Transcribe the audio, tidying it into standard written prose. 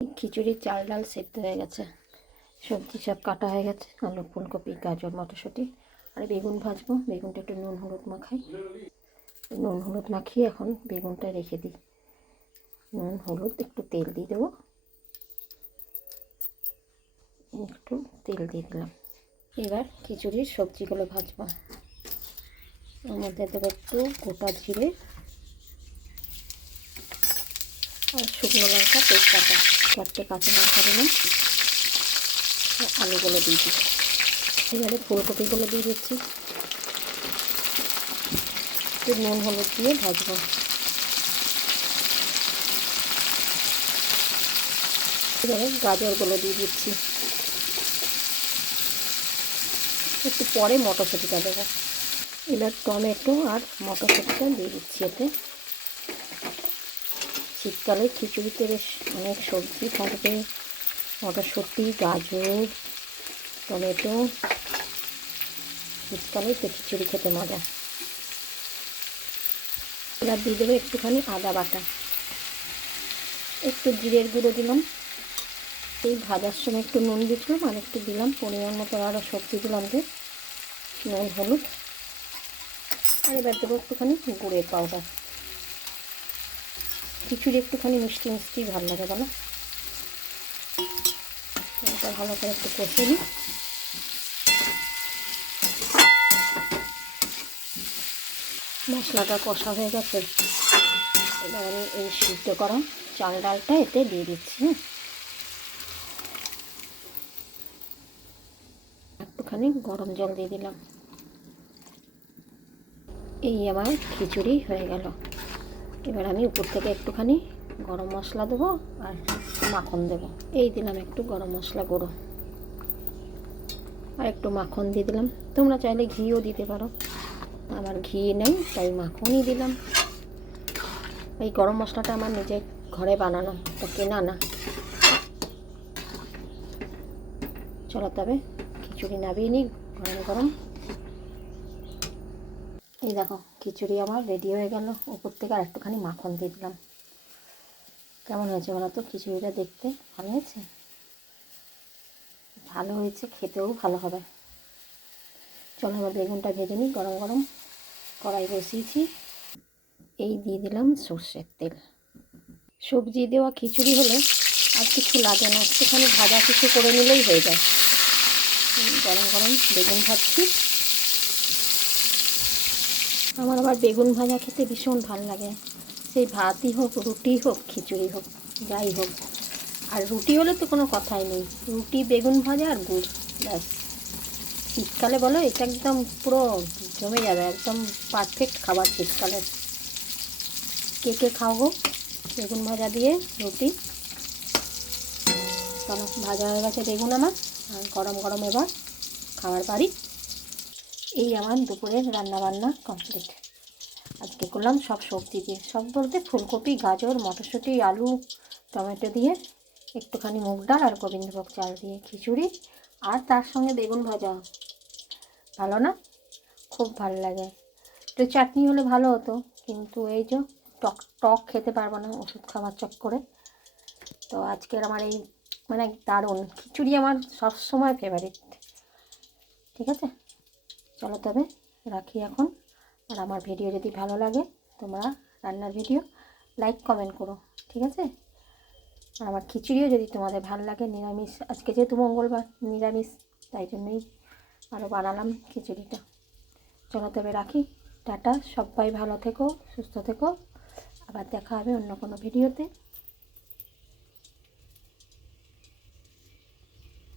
খিচুড়ির চাল ডাল সেদ্ধ হয়ে গেছে, সবজি সব কাটা হয়ে গেছে, আলু ফুলকপি গাজর মটরশুঁটি। আর বেগুন ভাজবো, বেগুনটা একটু নুন হলুদ মাখাই, নুন হলুদ মাখিয়ে এখন বেগুনটা রেখে দিই। নুন হলুদ একটু তেল দিয়ে দেবো, একটু তেল দিয়ে দিলাম। এবার খিচুড়ির সবজিগুলো ভাজবো। ওর মধ্যে দেবো একটু গোটা জিরে আর শুকনো লঙ্কা তেজপাতা, 4টে কাঁচা লঙ্কা দিলাম, আলুগুলো দিয়ে দিই। এবারে ফুলকপিগুলো দিয়ে দিচ্ছি, একটু নুন হলুদ দিয়ে ভাজবো। এবারে গাজরগুলো দিয়ে দিচ্ছি, একটু পরে মটরশুঁটিটা দেবো। এবার টমেটো আর মটরশুঁটিটা দিয়ে দিচ্ছি এতে। শীতকালে খিচুড়িতে বেশ অনেক সবজি থাকবে, মটরশুঁটি গাজর টমেটো, শীতকালে তো খিচুড়ি খেতে মজা। এবার দিয়ে দেবো একটুখানি আদা বাটা, একটু জিরের গুঁড়ো দিলাম, এই ভাজার সময় একটু নুন দিচ্ছিলাম আর একটু দিলাম পরিমাণ মতো, আরও সবজি দিলাম যে নুন হলুদ। আর এবার দেবো একটুখানি গুড়ের পাউডার। খিচুড়ি একটুখানি মিষ্টি মিষ্টি ভালো লাগে বলো। এটা ভালো করে একটু কষে নিই। মশলাটা কষা হয়ে গেছে, এবার আমি এই সিদ্ধ করা চাল ডালটা এতে দিয়ে দিচ্ছি। একটুখানি গরম জল দিয়ে দিলাম। এই আমার খিচুড়ি হয়ে গেল। এবার আমি উপর থেকে একটুখানি গরম মশলা দেবো আর মাখন দেবো। এই দিলাম একটু গরম মশলা গুঁড়ো আর একটু মাখন দিয়ে দিলাম। তোমরা চাইলে ঘিও দিতে পারো, আমার ঘি নেই তাই মাখনই দিলাম। এই গরম মশলাটা আমার নিজের ঘরে বানানো, তো কেনা না। চলো তবে খিচুড়ি নামিয়ে নিই গরম গরম। এই দেখো খিচুড়ি আমার রেডি হয়ে গেল। উপর থেকে আর একটুখানি মাখন দিয়ে দিলাম। কেমন হয়েছে বলো তো? খিচুড়িটা দেখতে ভালো হয়েছে? ভালো হয়েছে, খেতেও ভালো হবে। চলো এবার বেগুনটা ভেজে নিই। গরম গরম কড়াই বসিয়েছি, এই দিয়ে দিলাম সর্ষের তেল। সবজি দেওয়া খিচুড়ি হলে আর কিছু লাগে না, একটুখানি ভাজা কিছু করে নিলেই হয়ে যায়। গরম গরম বেগুন ভাজছি। আমার আবার বেগুন ভাজা খেতে ভীষণ ভালো লাগে, সেই ভাতই হোক রুটি হোক খিচুড়ি হোক যাই হোক। আর রুটি হলে তো কোনো কথাই নেই, রুটি বেগুন ভাজা আর গুড়, ব্যাস। শীতকালে বলো এটা একদম পুরো জমে যাবে, একদম পারফেক্ট খাবার শীতকালের। কে কে খাওয়াবো বেগুন ভাজা দিয়ে রুটি? চলো ভাজা হয়ে গেছে বেগুন আমার, আর গরম গরম এবার খাবার পারি। এই আমার দুপুরের রান্নাবান্না কমপ্লিট। আজকে করলাম সব সবজি দিয়ে, সব বলতে ফুলকপি গাজর মটরশুঁটি আলু টমেটো দিয়ে, একটুখানি মুগ ডাল আর গোবিন্দভোগ চাল দিয়ে খিচুড়ি, আর তার সঙ্গে বেগুন ভাজা। ভালো না? খুব ভালো লাগে। একটু চাটনি হলে ভালো হতো, কিন্তু এই যে টক টক খেতে পারবো না ওষুধ খাবার চক্করে। তো আজকের আমার এই মানে দারুণ খিচুড়ি আমার সবসময় ফেভারিট। ঠিক আছে, চলো তবে রাখি এখন। আর আমার ভিডিও যদি ভালো লাগে, তোমরা রান্নার ভিডিও লাইক কমেন্ট করো, ঠিক আছে? আর আমার খিচুড়িও যদি তোমাদের ভালো লাগে, নিরামিষ আজকে যেহেতু মঙ্গলবার নিরামিষ, তাই জন্যই আরও বানালাম খিচুড়িটা। চলো তবে রাখি, টাটা। সবাই ভালো থেকো, সুস্থ থেকো, আবার দেখা হবে অন্য কোনো ভিডিওতে।